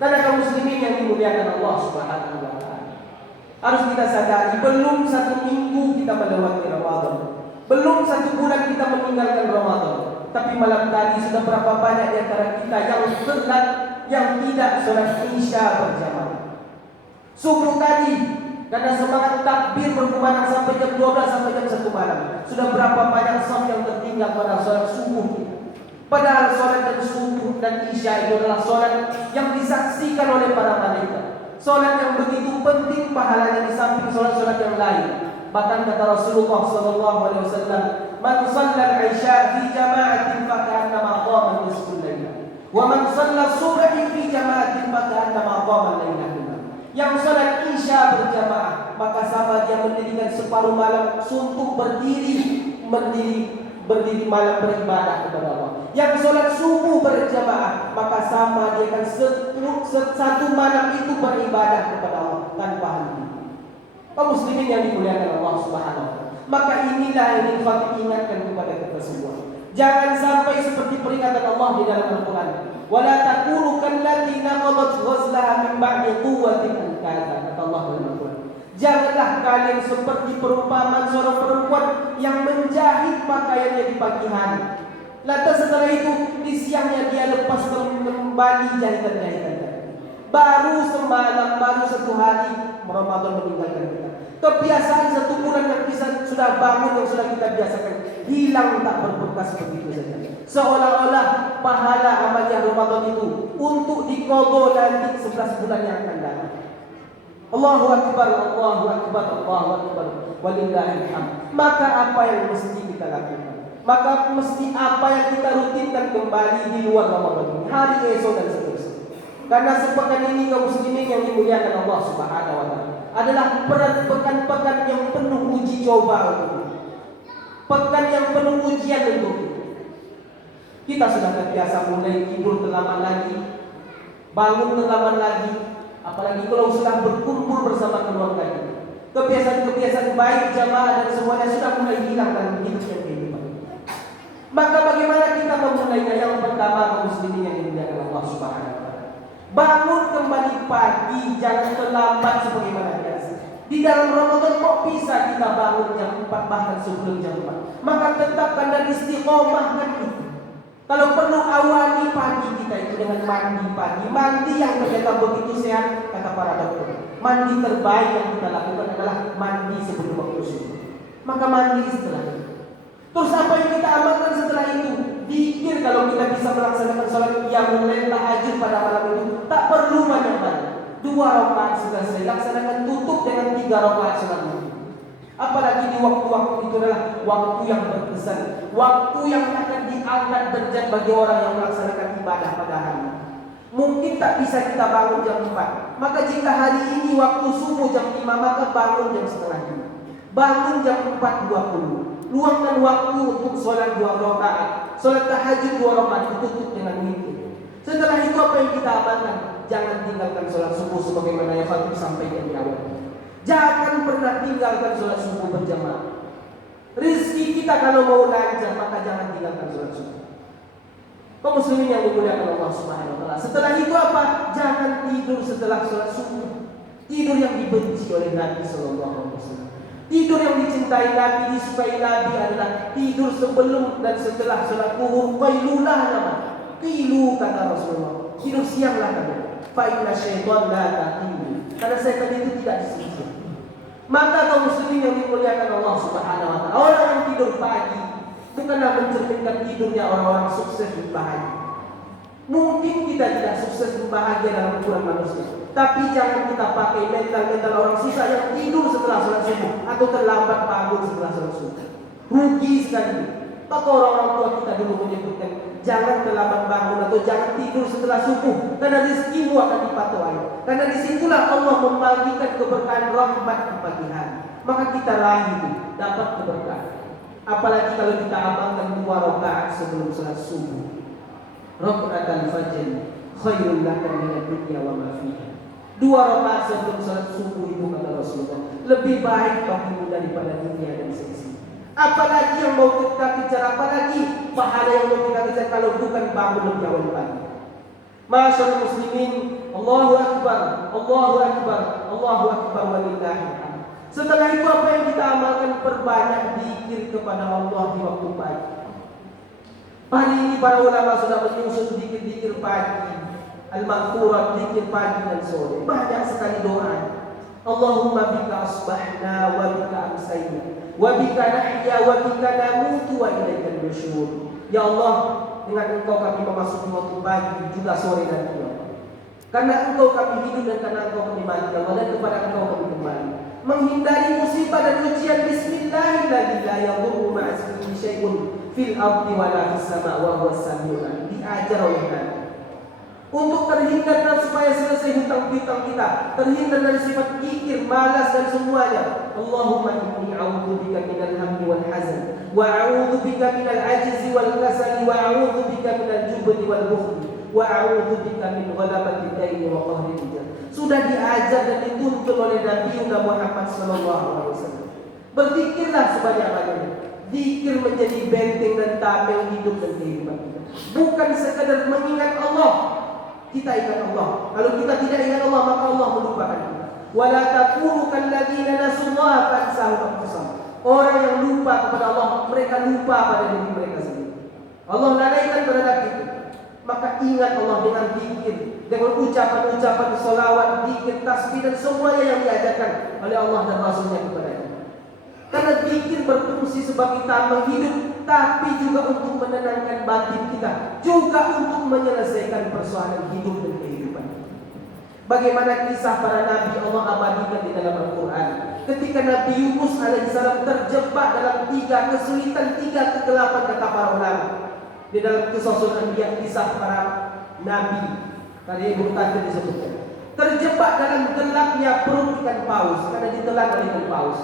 Karena kaum muslimin yang dimuliakan Allah Subhanahu wa taala, harus kita sadari belum 1 minggu kita melewati Ramadan. Belum 1 bulan kita meninggalkan Ramadan. Tapi malam tadi sudah berapa banyak di antara kita yang telat, yang tidak sholat Isya berjamaah. Subuh tadi karena semangat takbir berkumandang sampai jam 12 sampai jam 1 malam. Sudah berapa banyak shaf yang tertinggal pada sholat subuh kita. Padahal sholat dan subuh dan Isya itu adalah sholat yang disaksikan oleh para malaikat. Sholat yang begitu penting pahalanya di samping sholat-sholat yang lain. Bahkan kata Rasulullah SAW, "Man shalla al-isya fi jama'atin faka'annama qama nisfal lail. Wa man shalla subhi fi jama'atin faka'annama qama lailah." Yang sholat Isya berjamaah, maka sama dia mendirikan separuh malam suntuk berdiri malam beribadah kepada Allah. Yang sholat subuh berjamaah, maka sama dia akan satu malam itu beribadah kepada Allah tanpa henti. Kaum muslimin yang dimuliakan Allah Subhanahu wa taala, maka inilah yang ingin ingatkan kepada kita semua. Jangan sampai seperti peringatan Allah di dalam Al-Quran, "Wala takunu kallati naqadat ghazlaha min ba'di quwwatin ankatha." Kata Allah dalam Al-Quran, janganlah kalian seperti perumpamaan seorang perempuan yang menjahit pakaiannya di pagi hari. Lantas setelah itu di siangnya dia lepas kembali jahitan-jahitannya. Baru semalam, baru 1 hari Ramadan meninggalkan kita. Kebiasaan 1 bulan yang kita sudah bangun, yang sudah kita biasakan, hilang tak berbekas begitu saja. Seolah-olah pahala amalnya Ramadan itu untuk diqadha nanti 11 bulan yang akan datang. Allahu Akbar, Allahu Akbar, Allahu Akbar, walillahil hamd. Maka apa yang mesti kita lakukan? Maka mesti apa yang kita rutinkan kembali di luar Ramadan ini, hari esok dan seterusnya. Karena sepekan ini kaum muslimin yang dimuliakan Allah Subhanahu wa taala adalah pekan-pekan yang penuh uji coba untuk kita. Pekan yang penuh ujian untuk kita. Kita sudah terbiasa mulai tidur terlambat lagi, bangun terlambat lagi, apalagi kalau sudah berkumpul bersama keluarga kita. Kebiasaan-kebiasaan baik jamaah dan semuanya sudah mulai hilang dalam hidup yang kehidupan. Maka bagaimana kita memulainya? Yang pertama, kaum muslimin yang dimuliakan Allah Subhanahu wa taala, bangun kembali pagi, jangan terlambat sebagaimana biasa. Di dalam Ramadan kok bisa kita bangun jam 4 bahkan sebelum jam 4? Maka tetapkan dan istiqomahkan itu. Kalau perlu awali pagi kita itu dengan mandi pagi. Mandi yang ternyata begitu sehat, kata para dokter. Mandi terbaik yang kita lakukan adalah mandi sebelum waktu subuh. Maka mandi setelah itu. Terus apa yang kita amalkan setelah itu? Zikir. Kalau kita bisa melaksanakan sholat qiyamul lail, tahajud pada malam itu, tak perlu banyak-banyak. 2 rakaat selesai, laksanakan tutup dengan 3 rakaat sholat zuhur. Apalagi di waktu-waktu itu adalah waktu yang berkesan, waktu yang akan diangkat derajat bagi orang yang melaksanakan ibadah pada hari. Mungkin tak bisa kita bangun jam 4. Maka jika hari ini waktu subuh jam 5, maka bangun jam setengah 5. Bangun jam 4.20. Luangkan waktu untuk sholat 2 rakaat. Sholat tahajud 2 rakaat ditutup dengan witir. Setelah itu apa yang kita amalkan? Jangan tinggalkan sholat subuh sebagaimana yang Fatih sampaikan di awal. Jangan pernah tinggalkan sholat subuh berjamaah. Rizki kita kalau mau lancar, maka jangan tinggalkan sholat subuh. Kaum muslimin yang dimuliakan Allah Subhanahu wa taala. Setelah itu apa? Jangan tidur setelah sholat subuh. Tidur yang dibenci oleh Nabi sallallahu alaihi wasallam. Tidur yang dicintai Nabi, disukai Nabi adalah tidur sebelum dan setelah sholat zuhur. Qailulah namanya. Qilu kata Rasulullah. Tidur sianglah kata. Fa inna syaitan la taqilu. Karena setan itu tidak disengaja. Maka kaum muslimin yang dimuliakan Allah Subhanahu wa taala, orang yang tidur pagi bukanlah mencerminkan tidurnya orang-orang sukses dan bahagia. Mungkin kita tidak sukses dan bahagia dalam ukuran manusia, tapi jangan kita pakai mental-mental orang susah yang tidur setelah sholat subuh atau terlambat bangun setelah sholat subuh. Rugi sekali. Maka orang-orang tua kita dulu menyebutkan, jangan terlambat bangun atau jangan tidur setelah subuh, karena rezekimu akan dipatuhi. Karena disitulah Allah membagikan keberkahan rahmat di pagi hari. Maka kita raih dapat keberkahan. Apalagi kalau kita amalkan 2 rakaat sebelum sholat subuh. Rakaatul fajr khairul laka minad dunya wa ma fiha. 2 rakaat sebelum sholat subuh itu kata Rasulullah lebih baik bagimu daripada dunia dan seisinya. Apalagi yang mau kita kejar, apalagi pahala yang mau kita kejar kalau bukan bangun lebih awal pagi. Masyaallah muslimin, Allah Allahu Akbar walillahil hamd. Setelah itu apa yang kita amalkan? Perbanyak zikir kepada Allah di waktu pagi. Hari ini para ulama sudah menyusun zikir-zikir pagi, al-maghfurat, zikir pagi dan sore. Banyak sekali doa. Allahumma bika asbahna wa bika amsayna wa bika nahya wa bika namutu wa ilaikal nusyur. Ya Allah, dengan Engkau kami memasuki waktu pagi juga sore nanti, ya Allah. Karena Engkau kami hidup dan karena Engkau kami mati, ya Allah, dan kepada Engkau kami kembali. Menghindari musibah dan ujian. Bismillahirrahmanirrahim. La yadurru ma'asmihi syai'un fil ardi wa la fis sama' wa huwas samiul alim. Diajar oleh Nabi untuk terhindar dan supaya selesai hutang piutang kita, terhindar dari sifat kikir, malas dan semuanya. Allahumma inni a'udzubika minal hammi wal hazan wa a'udzubika minal ajzi wal kasali wa a'udzubika minal jubni wal bukhli wa a'udzubika min ghalabati daini wa qahri rijal. Sudah diajar dan dituntun oleh Nabi Muhammad sallallahu alaihi wasallam. Berzikirlah sebanyak-banyaknya. Zikir menjadi benteng dan tameng hidup dan kehidupan kita. Bukan sekadar mengingat Allah. Kita ingat Allah. Kalau kita tidak ingat Allah, maka Allah melupakan kita. Wala takunu kalladzina nasullaha fansahum anfusahum. Orang yang lupa kepada Allah, mereka lupa pada diri mereka sendiri. Allah lalaikan terhadap itu. Maka ingat Allah dengan zikir, dengan ucapan-ucapan sholawat, zikir, tasbih dan semuanya yang diajarkan oleh Allah dan Rasulnya kepada kita. Karena zikir berfungsi sebagai tameng hidup, tapi juga untuk menenangkan batin kita, juga untuk menyelesaikan persoalan hidup dan kehidupan. Bagaimana kisah para nabi Allah abadikan di dalam Al-Quran. Ketika Nabi Yunus alaihissalam terjebak dalam 3 kesulitan, 3 kegelapan, kata para ulama. Di dalam kisah para nabi, tadi Ibnu Katsir disebutkan, terjebak dalam gelapnya perut ikan paus karena ditelan oleh ikan paus.